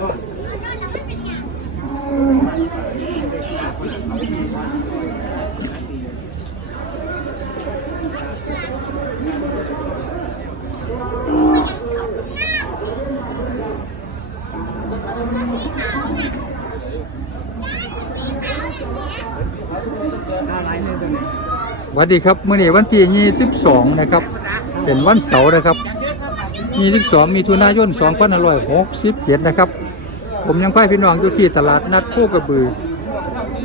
สวัสดีครับเมื่อนี้วันที่22นะครับ เป็นวันเสาร์นะครับ22มีทุนายน2567นะครับ ผมยังพายพี่น้องอยู่ที่ตลาดนัดโคกระบือ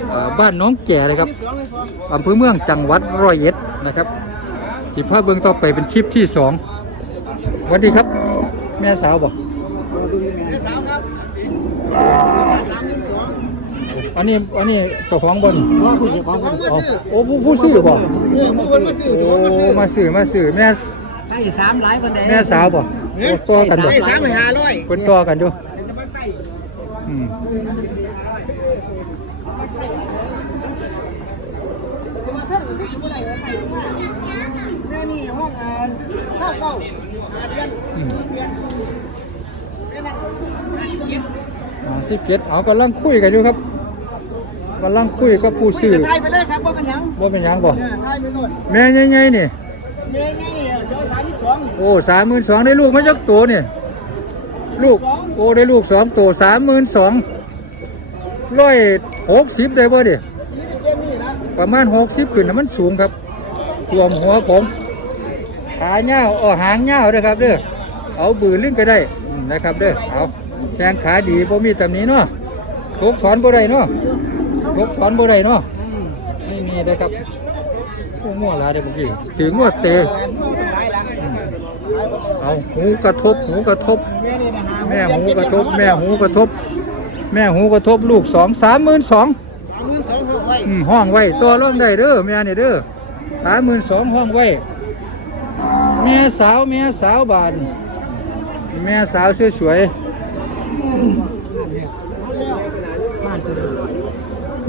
เอ่อบ้านน้องแก่นะครับอำเภอเมืองจังหวัดร้อยเอ็ดนะครับที่พาเบื้องต่อไปเป็นคลิปที่สองสวัสดีครับ แม่สาวบอกอันนี้อันนี้เจ้าของบนโอ้ผู้ผู้ซื้อบอกเออมันคนมาซื้อโอ้ของมาซื้อมาซื้อมาซื้อแม่ให้สามหลายคนใดแม่สาวบ่โอ้ต่อกันบ่ให้สามไปห้าร้อยคนต่อกันอยู่ นี่ห้องอ่านข้าวเก้าหาเดือนอืมเดือนแม่นั่นห้าสิบเจ็ดอ่าสิบเจ็ดเอากำลังคุยกันอยู่ครับกำลังคุยกับผู้ซื้ซื้ออไทยไปเลยครับว่าเป็นยังว่าเป็นหยังบ่เนี่ยไทยไปโน่นแม่ใหญ่ๆนี่เมย์นี่เจอสามสิบสองนี่โอ้สามหมื่นสองได้ลูกมาจักตัวนี่ลูก โอ้ได้ลูกสองตัวสามหมื่นสองร้อยหกสิบได้บ่ดิสี่สิบเจ็ดนี่ประมาณหกสิบขึ้นนะมันสูงครับท่วมหัวผมขาเงาวเอาหางเงาเด้อครับเด้อเอาบือลึงไปได้นะครับเด้อเอาแขงขาดีบ่มีตำนี้เนาะทุบถอนบ่ได้เนาะทุบถอนบ่ได้เนาะไม่มีเด้อครับโอ้งัวหลาเด้อเมื่อกี้ถืองัวเตะ เอาหูกระทบ หูกระทบ แม่หูกระทบ แม่หูกระทบ แม่หูกระทบลูกสองสามหมื่นสองสามหมื่นสองหกไว้อืมห้องไว้ตัวร่องได้เด้อแม่เนี่เด้อสามหมื่นสองห้องไว้แม่สาวแม่สาวบานแม่สาวสวยๆ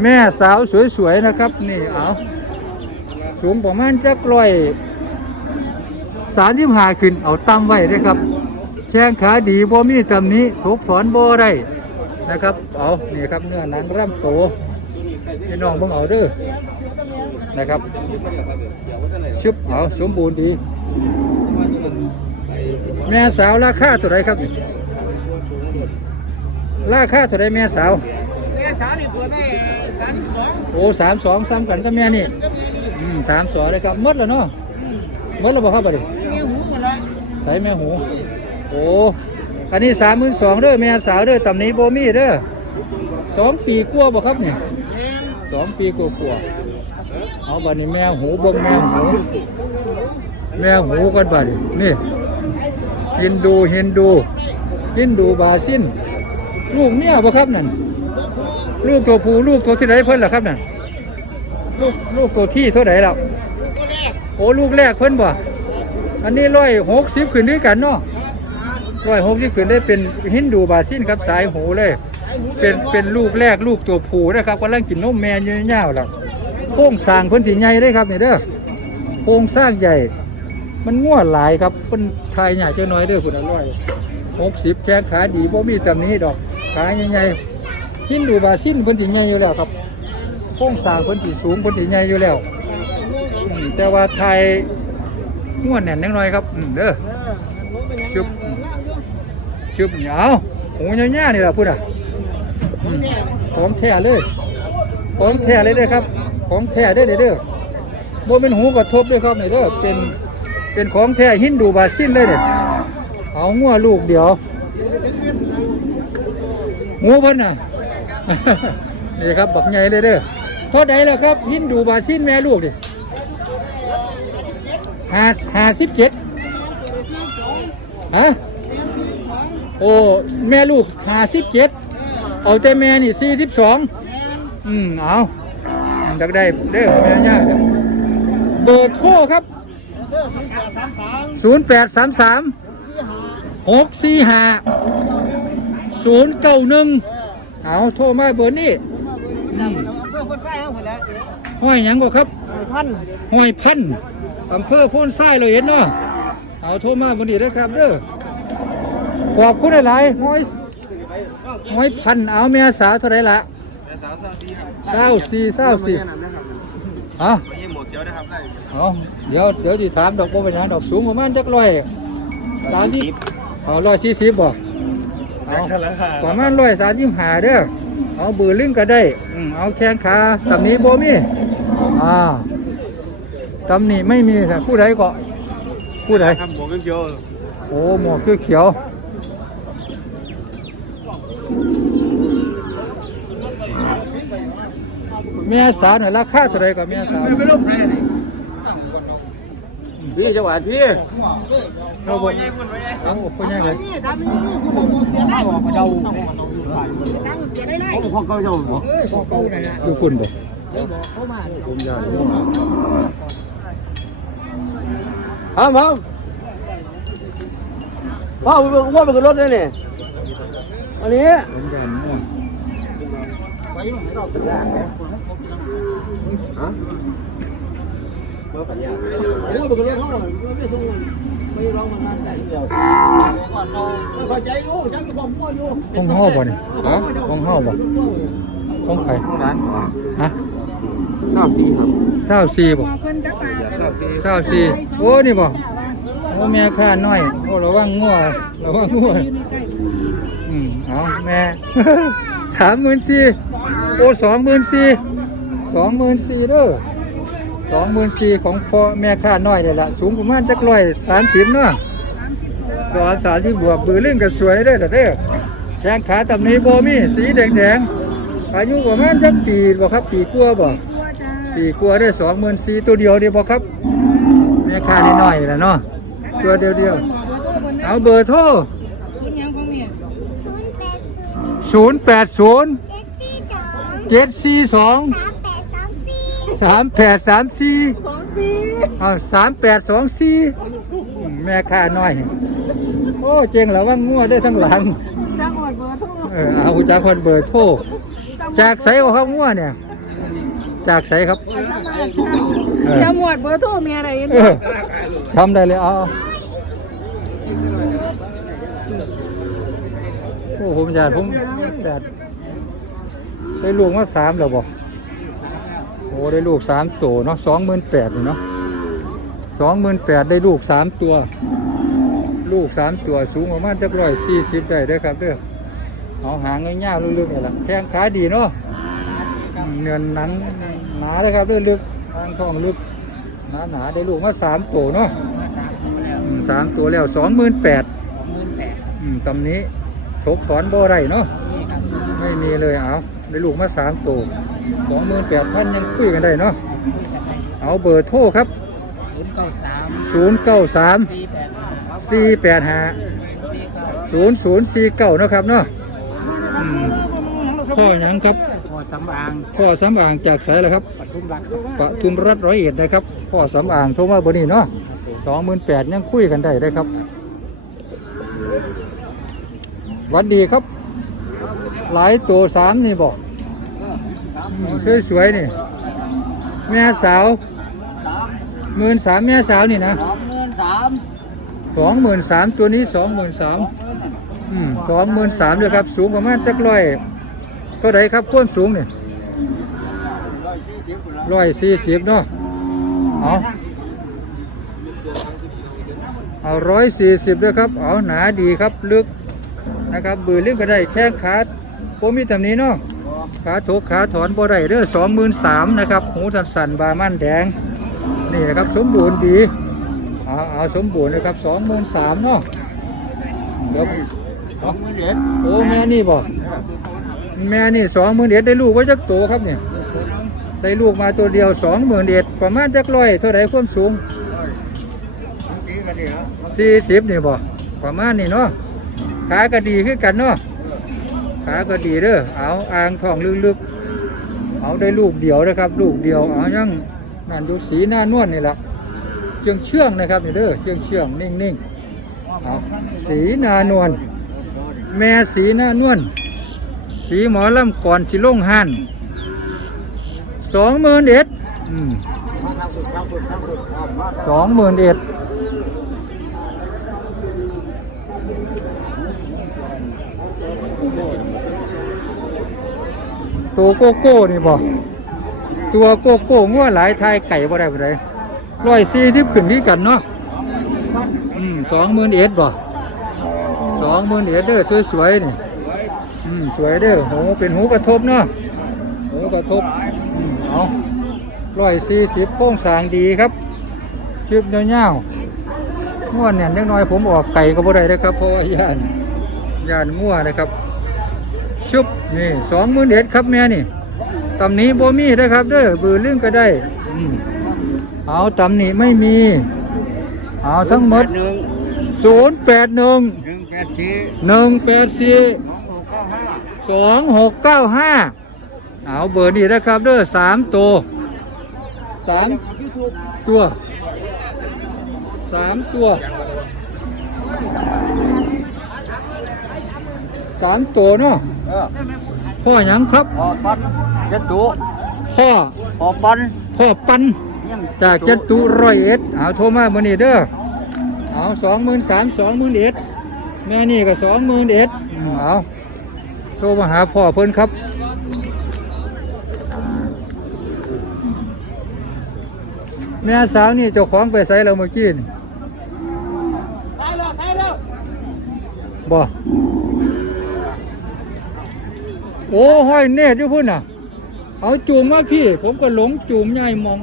แม่สาวสวยๆนะครับ นี่เอาสูงประมาณจักร้อย สามสิบห้าขึ้นเอาตั้มไว้เด้อครับแข้งขาดีบ่มีตำหนี้ทุกถอนบ่ได้นะครับ เอานี่ครับเนื้อหนังร่ำโตพี่น้องเบิ่งเอาเด้อนะครับชึบเอาสมบูรณ์ดี แม่สาวราคาเท่าไรครับนี่ราคาเท่าไรแม่สาวแม่สาวนี่เปิดได้สามสิบสองโอ้สามสองซ้ำกันกับแม่นี่ก็แม่นี่อืมสามสองเลยครับหมดแล้วเนาะหมดแล้วบ่ครับบัดนี้แม่หูหมดละ ใส่แม่หู โอ้อันนี้สามหมื่นสองเด้อแม่สาวเด้อตำนี้โบมี่เด้อสองปีกลัวบ่ครับเนี่แม่สองปีกลัวกลัวเอาบัดนี้แม่หูบ่งแม่หูแม่หูกันบัดนี้นี่ฮินดูฮินดูฮินดูบาซินลูกเมียบ่ครับนั่นลูกตัวผู้ลูกตัวที่ไหนเพิ่นล่ะครับนั่นลูกลูกตัวที่เท่าไหร่แล้วก็แรกโอ้ลูกแรกเพิ่นบ่ อันนี้ร้อยหกสิบขึ้นด้วยกันเนาะร้อยหกสิบขึ้นได้เป็นฮินดูบาซินครับสายหูเลย เป็นเป็นลูกแรกลูกตัวผู้นะครับกำลังกินนมแม่เยอะๆแล้วโครงสร้างเพิ่นสิใหญ่ได้ครับนี่เด้อโครงสร้างใหญ่ มันง่วนหลายครับเพิ่นทายใหญ่เจังน้อยเด้อคุณอร่อยหกสิบแข้งขาดีบ่มีตำนี้ดอกขาใหญ่ๆฮินดูบาซินเพิ่นสิใหญ่อยู่แล้วครับโครงสร้างเพิ่นสิสูงเพิ่นสิใหญ่อยู่แล้วแต่ว่าไทย ม้วนแน่นนิดหน่อยครับอืมเด้อชุบชุบเหนียวหูย่าๆนี่แหละพูดอะอืมของแท้เลยของแท้เลยเด้อครับ ของแท้เด้อเด้อเด้อบ่เป็นหูกระทบเด้อครับนี่เด้อเป็นเป็นของแท้ฮินดูบาซินเลยเด้อเอางัวลูกเดียวหูเพิ่นน่ะ นี่ครับบักใหญ่เลยเด้อเท่าใดแล้วครับ ฮินดูบาซินแม่ลูกดิ ห้าห้าสิบเจ็ดฮะโอ้แม่ลูกห้าสิบเจ็ดเอาแต่แม่นี่สี่สิบสองอืมเอาดักได้เด้อแม่ย่าเบอร์โทรครับศูนย์แปดสามสามหกสี่ห้าศูนย์เก้าหนึ่งเอาโทรมาเบอร์นี้อืมเพื่อคนใกล้เอาหมดแล้วห้อยยังก็ครับพันห้อยพัน อำเภอโพ้นทรายเราเห็นเนาะเอาโทรมาบนนี้ได้อครับเด้อขอบคุณหลายๆห้อยห้อยพันเอาแม่สาวเท่าไหรละแม่สาวสาวดีครับเศร้าสี่เศร้าสี่เอามายิ้มหมวกเขียวนะครับได้เอาเดี๋ยวเดี๋ยวจะถามดอกบัวเป็นหยังดอกสูงประมาณจักร้อยสามสิบเอาร้อยสี่สิบบ่เอากันแล้วค่ะประมาณร้อยสามสิบห้าเด้อเอาบือลึงก็ได้อืมเอาแข้งขาตำหนี้บ่มีอ่า ตำหนี้ไม่มีค่ะผู้ใดก็ผู้ใดครับหมวกเขียวโอ้หมวกคือเขียวแม่สาวหน่อยราคาเท่าไรกับแม่สาวพี่จังหวัดพี่เราบอกเอาคนยังไงนี่ทำนี่คือผมเสียได้บอกเจ้าตั้งเสียได้ไรเขาพ่อเขาเจ้าบ่เอ้ยบอกเก่าเลยนะคือคุณบ่ ห้ามห้ามพ่อว่าเป็นรถได้เนี่ยอันนี้ผมยันม่วงฮะเบอร์ปัญญาเรื่องเป็นรถเขาไม่ส่งไม่ร้องมันได้เดียวเข้าใจอยู่ช่างความมั่วอยู่ต้องห่อบ่นี่ฮะต้องห่อบ่ต้องไข่ร้านฮะสามสี่ครับเศร้าสี่บ่เพิ่นจักบาท สามสี่เศร้าสี่โอ้นี่บ่โอ้แม่ข้าน้อยโอ้ระวังงัวระวังงัวอืมเอาแม่สามหมื่นสี่โอ้สองหมื่นสี่สองหมื่นสี่เด้อสองหมื่นสี่ของพ่อแม่ข้าน้อยเลยล่ะสูงประมาณจักร้อยสามสิบเนาะก็สามสิบบวกบือเรื่องก็สวยเด้อล่เด้อแข้งขาตำนี้โบมี่สีแดงแดงๆอายุประมาณจักปีบ่ครับปีกลัวบ่ ปีกลัวได้สองหมื่นสี่ตัวเดียวเดียวบ่ครับแม่ค่านิดหน่อยแหละเนาะตัวเดียวเดียวเอาเบอร์โทรชุดยังของเมียศูนย์แปดศูนย์เจ็ดสี่สองสามแปดสามสี่สองสี่เอาสามแปดสองสี่แม่ค่าน้อย โอ้เจ๋งแล้วว่างัวได้ทั้งหลังจังหวัดเบอร์โทรเออเอาจากคนเบอร์โทรจากไสบ่ครับงัวเนี่ย จากไสครับเออจังหวัดเบอร์โทรเมียอะไรเออทำได้เลยเอาโอ้ผมอยากผมอยากได้ลูกมาสามแล้วบอกโอ้ได้ลูกสามตัวเนาะสองหมื่นแปดเนาะสองหมื่นแปดได้ลูกสามตัว ลูกสามตัวสูงประมาณจักร้อยสี่สิบได้เด้อครับเด้อเอาหางง่ายๆลึกๆนี่แหละแข้งขาดีเนาะ อืมเนื้อหนังหนาเลยครับเด้อลึกทางท้องลึกหนาหนาๆได้ลูกมาสามตัวเนาะอืมสามตัวแล้วสองหมื่นแปดตำนี้ทบถอนบ่ไรเนาะไม่มีเลยเอาได้ลูกมาสามตัวสองหมื่นแปดพันยังคุยกันได้เนาะเอาเบอร์โทรครับศูนย์เก้าสามศูนย์เก้าสามสี่แปดห้าสี่แปดห้าศูนย์ศูนย์สี่เก้านาะครับเนาะอืมพ่อหยังครับพอ สำอางพ่อสำอางจากไสแล้วครับปทุมรัฐปทุมรัฐร้อยเอ็ดนะครับพ่อสำอางโทรมาเบอร์นี้เนาะสองหมื่นแปดยังคุยกันได้ได้ครับหวัดดีครับ หลายตัวสามนี่บอกสวยๆนี่ แม่สาวหมื่นสามแม่สาวนี่นะสองเงินสามสองหมื่นสามตัวนี้สองหมื่นสามอืมสองหมื่นสามเลยครับ สูงประมาณจักร้อยเท่าไรครับพ้นสูงเนี่ยร้อยสี่สิบเนาะเอาเอาร้อยสี่สิบด้วยครับ เอาหนาดีครับลึกนะครับบือลึกก็ได้แข้งขาโปมีตำนี้เนาะขาถกขาถอนบ่ได้เด้อสองหมื่นสามนะครับ หูสันสันๆบามันแดง นี่นะครับสมบูรณ์ดีเอาเอาสมบูรณ์นะครับสองหมื่นสามเนาะเดี๋ยวสองหมื่นเอ็ดโอ้แม่นี่บอก แม่นี่สองหมื่นเอ็ดได้ลูกไว้จักโตครับเนี่ยได้ลูกมาตัวเดียวสองหมื่นเอ็ดประมาณจักร้อยเท่าไรความสูงสี่สิบนี่บอกประมาณนี่เนาะขาก็ดีขึ้นกันเนาะขาก็ดีเด้อเอาอ่างทองลึกๆเอาได้ลูกเดียวนะครับ ลูกเดียวเอายังนั่นดูสีหน้านวลนี่แหละเชื่องเชื่องนะครับนี่เด้อเชื่องเชื่องนิ่งๆเอาสีหน้านวลแม่สีหน้านวล สีหมอลำก่อนสิลงหันสองหมื่นเอ็ดสองหมื่นเอ็ดตัวโกโก้นี่บ่ตัวโกโก้งัวหลายทายไก่บ่ได้บ่ได้ร้อยสี่สิบขึ้นที่กันเนาะอืมสองหมื่นเอ็ดบ่สองหมื่นเอ็ดเด้อสวยๆนี่ สวยเด้อหูเป็นหูกระทบเนาะหูกระทบอืมเอาร้อยสี่สิบโค้งสร้างดีครับชึบเงาวๆง่วนเนี่ยเล็กน้อยผมออกไก่ก็บ่ได้เลยครับเพราะว่าย่านย่านงัวนะครับชุบนี่สองหมื่นเอ็ดครับแม่นี่ตำหนี้บ่มีนะครับเด้อบือลื่นก็ได้อืมเอาตำหนี้ไม่มี เอาทั้งหมดหนึ่งศูนย์แปดหนึ่งหนึ่งแปดสี่หนึ่งแปด สี่สองหกเก้าห้าสองหกเก้าห้าเอาเบอร์นี้นะครับเด้อสามตัวสามยูทูบตัวสามตัวสามตัวเนาะเออพ่อหยังครับ พอปันเจ็ดตัวพ่อพอปันพ่อปันยังจากเจ็ดตุร้อยเอ็ดเอาโทรมามื่อนี้เด้อเอาสองหมื่นสามสองหมื่นเอ็ดแม่นี่ก็สองหมื่นเอ็ดเอา โทรมาหาพ่อเพิ่นครับแม่สาวนี่เจ้าของไปใส่เราเมื่อกี้นี่ตายแล้วตายแล้วบ่โอ้ห้อยเนตรอยู่พุ่นน่ะ เอาจูมมาพี่ ผมก็หลงจูมยายมอง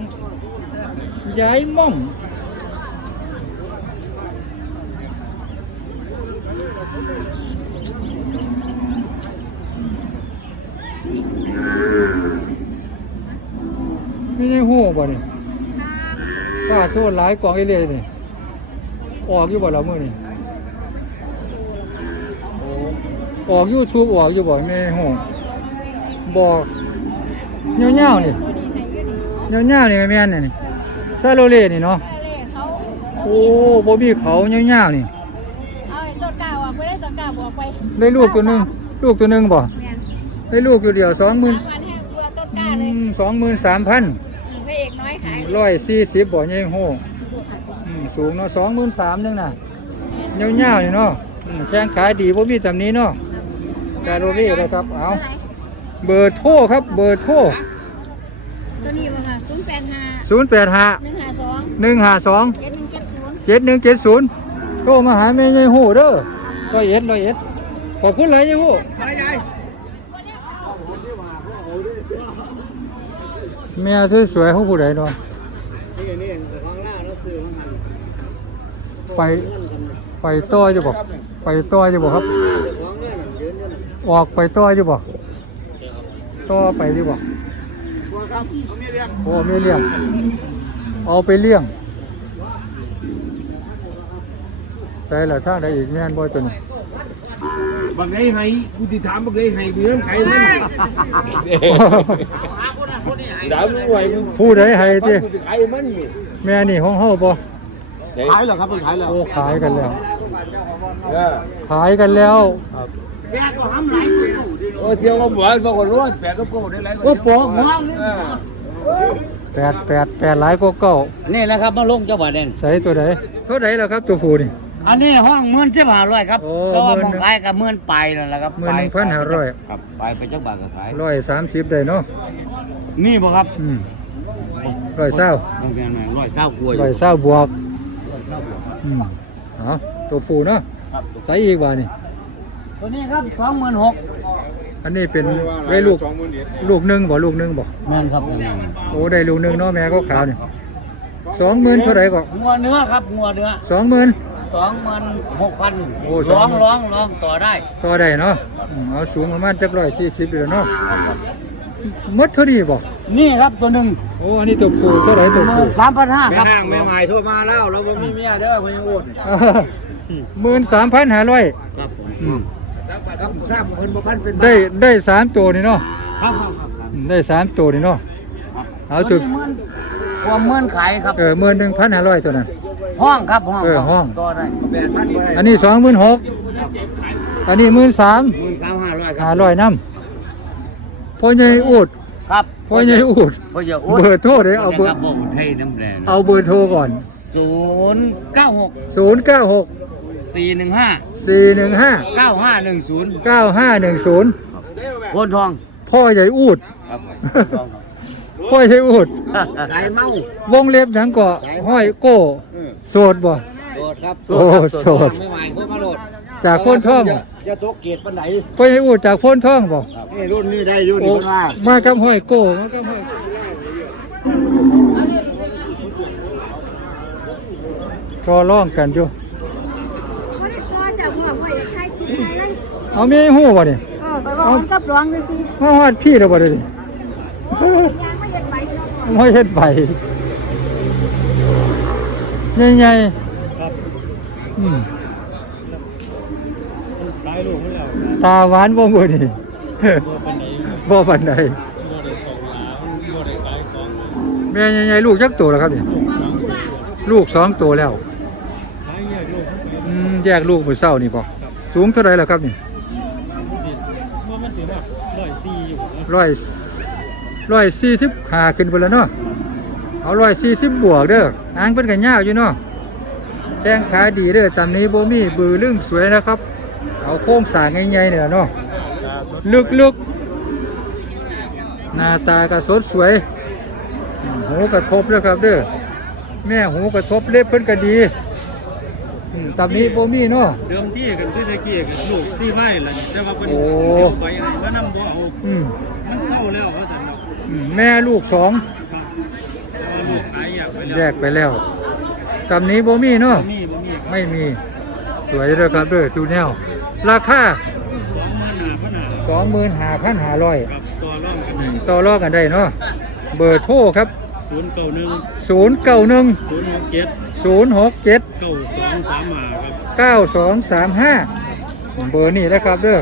ยายมอง ไม่ใช่หู บ่นี่ป้าโทษหลายกล่องไอเลยนี่ออกอยู่บ่เรามือนี่ออกยูทูบออกอยู่บ่ไม่ใช่หูบอกเงี้ยวเงี้ยวๆนี่ตัวนี้ให้อยู่นี่เงี้ยวเงี้ยวๆนี่แม่นนี่นี่ซาโรเล่นี่เนาะแม่เลยเขาโอ้บ่มีเขาเงี้ยวเงี้ยวๆนี่เอาไอ้ต้นกล้าออกไปได้ต้นกล้าบอกไปได้ลูกตัวหนึงลูกตัวหนึงบ่แม่นได้ลูกอยู่เดียวสองหมื่นสามพันแห้งตัวต้นกล้าเลยสองหมื่นสามพัน ร้อยสี่สิบบ่เงี้ยหูอืมสูงเนาะสองหมื่นสามนึงน่ะเงี้ยวเงี้ยวๆนี่เนาะอืมแข้งขาดีบ่มีตำหนี้เนาะซาโรเล่นะครับเอาเบอร์โทรครับเบอร์โทรตัวนี้มาค่ะศูนย์แปดห้าศูนย์แปดห้าหนึ่งห้าสองหนึ่งห้าสองเจ็ดหนึ่งเจ็ดศูนย์เจ็ดหนึ่งเจ็ดศูนย์โทรมาหาแม่ยายหูเด้อร้อยเอ็ดร้อยเอ็ดขอบคุณหลายยายหูใช่ใช่แม่สวยๆของผู้ใดเนาะ นี่นี่ข้างหน้าเราซื้อมัน ไปไปต่อจะบอกไปต่อจะบอกครับของเนี่ยมันยืนอยู่ออกไปต่อจะบอกต่อไปจะบอกตัวครับเขาไม่เรียงโอ้ไม่เลี้ยงเอาไปเลี้ยงใส่ละทางใดอีกแม่นบ่จนบักไดให้กูติถามบักไดให้กูยังไข่มันดาวมึงไหวมึงผู้ใดให้ติกูจะไข่มันนี่แม่นี่ห้องเฮาบ่ ขายเหรอครับขายเหรอโอ้ขายกันแล้ว เออขายกันแล้วแกก็ทำหลายคนโอ้เสียวก็บอกบอกคนรู้แปลก็โกได้ไรโอ้ปอกหัวแปดแปดแปดหลายก็เก้านี่แหละครับมาลงจังหวัดเด่นใส่ตัวใดเท่าไหร่แล้วครับตัวผู้นี่อันนี้ห้องหมื่นสิบห้าร้อยครับโอ้ก็ว่าหมื่มนองขายกับหมื่นไปนั่นแหละครับหมื่นหนึ่งพันห้าร้อย ครับไปไปจักบาทก็ขายร้อยสามสิบได้เนาะนี่บ่ครับอืมร้อยเศร้าต้องเรียนหน่อยร้อยเศร้ากลัวอร้อยยู่เศร้าบวก อืมเอาตัวผู้เนาะครับใส่อีกว่านี่ ตัวนี้ครับสองหมื่นหกอันนี้เป็นได้ลูกลูกหนึ่งบ่ลูกหนึ่งบ่แม่นครับโอ้ได้ลูกหนึ่งเนาะแม่ก็ขาวนี่สองหมื่นเท่าไหร่ก็งัวเนื้อครับงัวเนื้อสองหมื่น สองหมื่นหกพันโอ้สร้อองง ร้องร้องต่อได้ ต่อได้เนาะอืมเอาสูงประมาณจักร้อยสี่สิบเลยเนาะห มดเท่านี้บ่นี่ครับตัวหนึ่งโอ้อันนี้ตัวผู้เท่าไหร่ตัวหมื่ผู้นสามพันห้าครับแม่ใหม่โทรมาแล้วเราไม่มีเมียเด้อพยังโอดหมื่นสามพันห้าร้อยครับผมอืมครับทราบเพิ่นบ่พันเป็นได้ได้สามตัวนี่เนาะครับครับครับครับอืมได้สามตัวนี่เนาะเอาตัวนี้หมื่นกว่าหมื่นขายครับเออหมื่นหนึ่งพันห้าร้อยตัวนั้นห้องครับห้องเออห้องต่อได้แปดพันอันนี้สองหมื่นหกอันนี้หมื่นสามหมื่นสามห้าร้อยครัห้าบร้อยน้ำ พ่อใหญ่อูดครับพ่อใหญ่อูดพ่อใหญ่เบอร์โทรเดี๋ยวเอาเบอร์ครับผมไทยน้ำแดงเอาเบอร์โทรก่อนศูนย์เก้าหกศูนย์เก้าหกสี่หนึ่งห้าสี่หนึ่งห้าเก้าห้าหนึ่งศูนย์เก้าห้าหนึ่งศูนย์โพนทองโพพ่อใหญ่อูดครับพ่อใหญ่อูดสายเมาวงเล็บหยังก็ห้อยโก้เออโสดบ่โดดครับโอ้โสดไม่ไหวเพิ่มมาโดดจากโพ้นท่อง อย่าอย่าตกเกียรติปันไหนพ่อใหญ่อูดจากโพ้นท่องบ่นี่รุ่นนี้ได้อยู่โอ้นี่เพิ่นว่ามากับห้อยโก้มากับห้อยรอร้องกันอยู่เขาได้ตัวจากหัวหัวอยากใช้กินอะไรเอามีหูบ่นี่เออไปบอกมันกับร้องดูสิมาฮอดพี่แล้วบ่เดี๋ยวนี้ยางไม่เห็นใบเนาะไม่เฮ็ดใบใหญ่ๆอืม ตาหวานบ่มื้อนี่บ่ปานใดแม่ใหญ่ๆลูกจักตัวแล้วครับนี่ลูกสองตัวแล้วอืมแยกลูกมื้อเช้านี่บ่สูงเท่าไหร่แล้วครับนี่ร้อยร้อยสี่สิบห้าขึ้นไปแล้วเนาะเอาร้อยสี่สิบบวกเด้อหางเป็นกันยาวอยู่เนาะแข้งขาดีเด้อจำนี้โบมี่บือลึงสวยนะครับ เอาโค้งสร้างใหญ่ๆเนี่ยเนาะลึกๆ หน้าตากระสดสวยอืมหูกระทบด้วยครับเด้อแม่หูกระทบเล็บเพิ่นก็ดีอืมตำนี้โบมี่เนาะเดิมที่กันคือตะกี้กันลูกซี่ไม้ล่ะนี่แต่ว่าเป็นโอ้เดี๋ยวไปให้มานำบ่เอาอืมมันเศร้าแล้วว่าซั่นเนาะอืมแม่ลูกสองครับแต่ว่าลูกขายอยากไปแล้วแยกไปแล้วตำนี้โบมี่เนาะบ่มีบ่มีไม่มีสวยเด้อครับเด้อดูแนว ราคาสองหมื่นห้าพันห้าสองหมื่นห้าพันห้าร้อยกับตัวร่องกันต่อรองกันได้เนาะเบอร์โทรครับศูนย์เก้าหนึ่งศูนย์เก้าหนึ่งศูนย์หกเจ็ดศูนย์หกเจ็ดเก้าสองสามห้าครับเก้าสองสามห้าเบอร์นี่นะครับเด้อ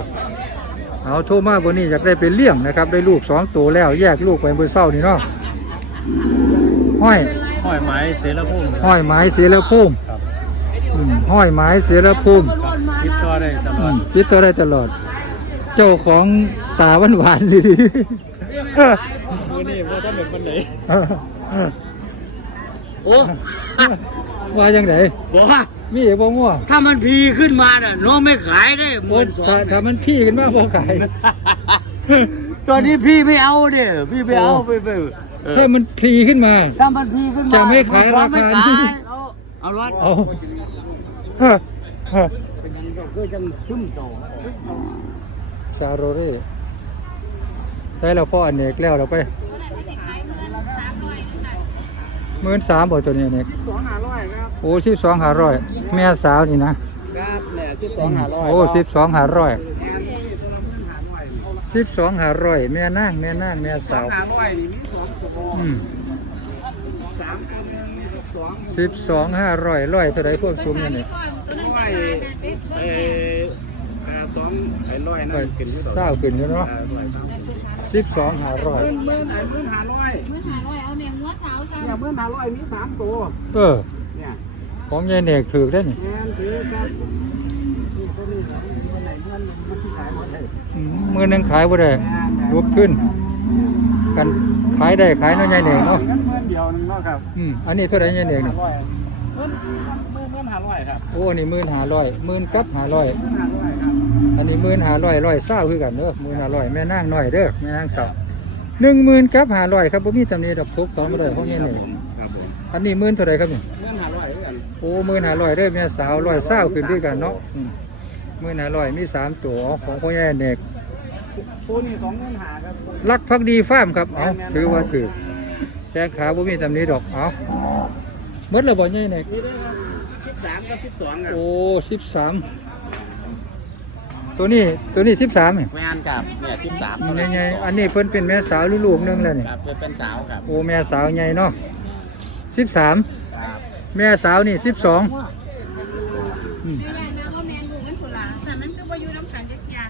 เอาโทรมาเบอร์นี้อยากได้ไปเลี้ยงนะครับ ได้ลูกสองตัวแล้วแยกลูกไปเบอร์เศร้านี่เนาะห้อยห้อยไม้เสรภูมิห้อยไม้เสียแล้วพุ่มครับอืมห้อยไม้เสียแล้วพุ่ม ติดต่อได้ตลอือดมคิดตัวได้ตลอด เจ้าของตาหวานหวานๆดีมื้อนี้บ่ทันได้ปานใดโอ้ว่าจังไดบอกว่ามีเอกบ่งัวถ้ามันพีขึ้นมาน่ะน้องไม่ขายได้หโอ้มื่นสอถ้างถ้ามันพี่กันมาบ่ขายตอนนี้พี่ไม่เอาเด้อพี่ไม่เอาโอ้ไปไปเออถ้ามันพลีขึ้นมา ถ้ามันพีขึ้นมาจะไม่ขายนสองไม่ราคาขายนี้เอาเอารถเอา ฮะฮะเป็นยังไงก็จังชุ่มโตชาโรเร่ใส่เราพ่ออนเนกแล้วเราไปหมื่นสามบ่ตัวนี้เนกสองห้าร้อยครับโอ้สิบสองห้าร้อยแม่สาวนี่นะครับเนี่ยสิบสองห้าร้อยโอ้สิบสองห้าร้อยสิบสองห้าร้อยแม่นางแม่นางแม่สาวห้าร้อยนี่มีสองตัวอืมสามตัวหนึ่งสองสิบสองห้าร้อยร้อยเท่าไรพวกซุ้มนี่นี่ร้ อยเออเอ่อสองไอ้ร้อยนั่ร้อยนขึ้นอยู่ดอกเศร้าขึ้นอยู่เนาะอ่าร้อยสามสิบสองห้าร้อยหมื่นหมื่นไอ้หมื่นห้าร้อยเมื่อหาร้อยเอาเนี่ยงวดเสาจ้าเนี่ยหมื่นห้าร้อยมีสามตัวเออ เนี่ยของยายเนกถือได้นี่แอนถือครับนี่ตัวนี้ของมันไหนเงินมันที่ขายหมดเลยอืมมือหนึงขายบ่ได้ลุกขึ้น กันขายได้ขายน้อยใหญ่เนกเนาะเงินหมื่นเดียวหนึงเนาะครับอืมอันนี้เท่าไหร่ใหญ่เนกนี่ห้าร้อยหมื่นหมื่ นหมื่นห้าร้อยครับโอ้อันนี้หมื่นห้าร้อยหมื่นกับห้าร้อยหมื่นห้าร้อยครับอันนี้หมื่นห้าร้อยร้อยเศร้าคือกันเด้อหมื่นห้าร้อยแม่นางน้อยเด้อแม่นางสาวหนึ่งหมื่นกับห้าร้อยครับบ่มีตำหนิดอกทุกสองร้อยของยายเนกครับผมอันนี้หมื่นเท่าไหร่ครับนี่หมื่นห้าร้อยด้วยกันโอ้หมื่นห้าร้อยเด้อแม่สาวร้อยเศร้าขึ้นด้วยกันเนาะอืมหมื่นห้าร้อยมีสามตัวของพ่อใหญ่เนกตัวนี้สองหมื่นห้าครับรักพักดีฟาร์มครับเอาถือว่าถือแจ้งขาบ่มีตำหนี้ดอกเอาเมื่อละบ่ใหญ่เนกนี่ด้วยครับ สิบสามกับสิบสองครับโอ้สิบสามตัวนี้ตัวนี้สิบสามนี่แมนครับเนี่ยสิบสามใหญ่ๆอันนี้เพิ่นเป็นแม่สาวหรือลูกหนึงแล้วนี่ครับเป็นสาวครับโอ้แม่สาวใหญ่เนาะสิบสามครับแม่สาวนี่สิบสองไม่ได้นะว่าแมงลูกมันผุหลาแต่มันก็บ่อยู่น้ำกันจักอย่าง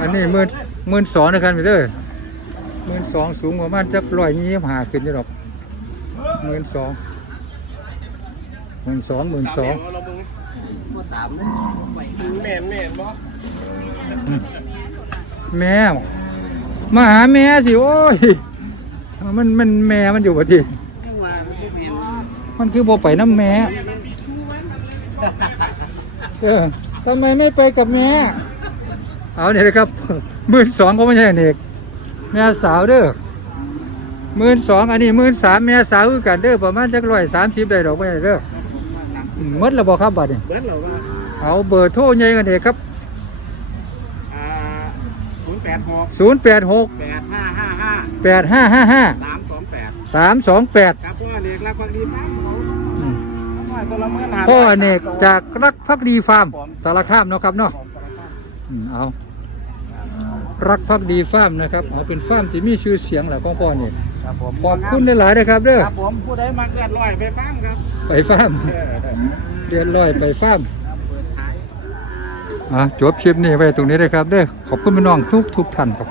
อันนี้หมื่นหมื่นสองนะครับพี่เด้อหมื่นสองสูงประมาณจักร้อยยี่สิบห้าขึ้นอยู่ดอกหมื่นสอง หมื่นสองหมื่นสองสามแม่นแม่นบ่แม่มาหาแม่สิ โอ้ย มันมันแม่มันอยู่ปะทีมันคือบ่ไปน้ำแม่เออทำไมไม่ไปกับแม่ เอาเนี่ยนะครับหมื่นสองก็ไม่ใช่เด็กแม่สาวเด้อหมื่นสองอันนี้หมื่นสามแม่สาวคือกันเด้อประมาณจักร้อยสามสิบได้ดอกไม่ใช่เด้ออื มหมดแล้วบอกครับบัดนี้เบิ้ลเหรอว่าเอาเบอร์โทรใหญ่กันเด็กครับอ่าศูนย์แปดหกศูนย์แปดหกแปดห้าห้าห้าแปดห้าห้าห้าสามสองแปดสามสองแปดครับพ่อเด็กรักพักดีมากน้อยตัวละเมื่อหาพ่ออเนกจากรักพักดีฟาร์มสารคามเนาะครับเนาะ อืมเอารักพักดีฟาร์มนะครับเอาเป็นฟาร์มที่มีชื่อเสียงแหละของพ่อเนี่ย ครับผมขอบคุณหลายๆนะครับเด้อครับผมผู้ใดมาเกิดลอยไปฟังครับไปฟาร์มเดือนลอยไปฟาร์มอะจบคลิปนี้ไว้ตรงนี้เลยครับเด้อขอบคุณพี่น้องทุกทุกๆท่านครับ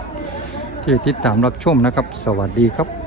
ที่ติดตามรับชมนะครับ สวัสดีครับ